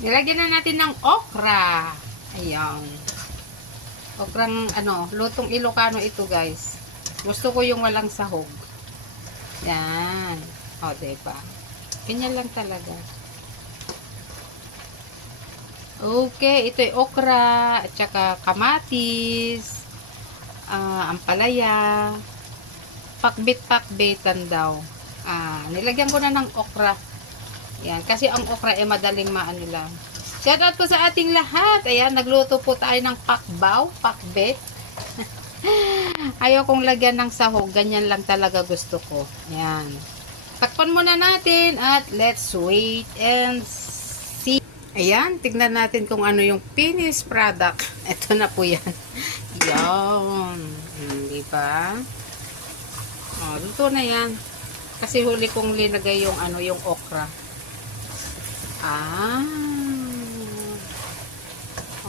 Nilagyan na natin ng okra. Ayan. Okrang, lutong Ilocano ito, guys. Gusto ko yung walang sahog. Yan. O, diba? Ganyan lang talaga. Okay, ito ay okra, at saka kamatis, ampalaya, pakbit-pakbitan daw. Nilagyan ko na ng okra. Yan, kasi ang okra ay madaling maano lang. Shout out po sa ating lahat. Ayan, nagluto po tayo ng pakbaw, pakbit. Ayaw kong lagyan ng sahog. Ganyan lang talaga gusto ko. Ayan. Takpan muna natin at let's wait and see. Ayan, tignan natin kung ano yung finished product. Ito na po yan. Yan. Diba? O, luto na yan. Kasi huli kong linagay yung yung okra.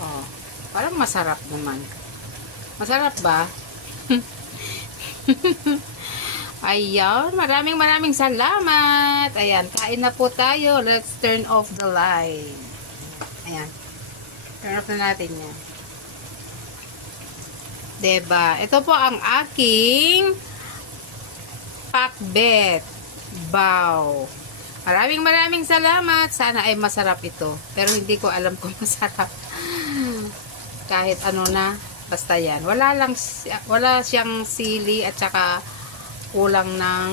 Oh, parang masarap naman. Masarap ba? Ayan, maraming salamat. Ayan, kain na po tayo. Let's turn off the light. Ayan. Turn off na natin yan. Diba? Ito po ang aking pakbet. Bow. Maraming salamat. Sana ay masarap ito. Pero hindi ko alam kung masarap. Kahit ano na, basta yan. Wala siyang sili at saka kulang ng,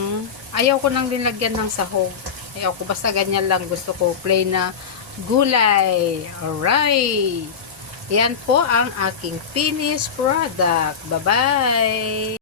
ayaw ko nang linagyan ng sahog. Ayaw ko, basta ganyan lang. Gusto ko plain na gulay. Alright. Yan po ang aking finished product. Bye-bye.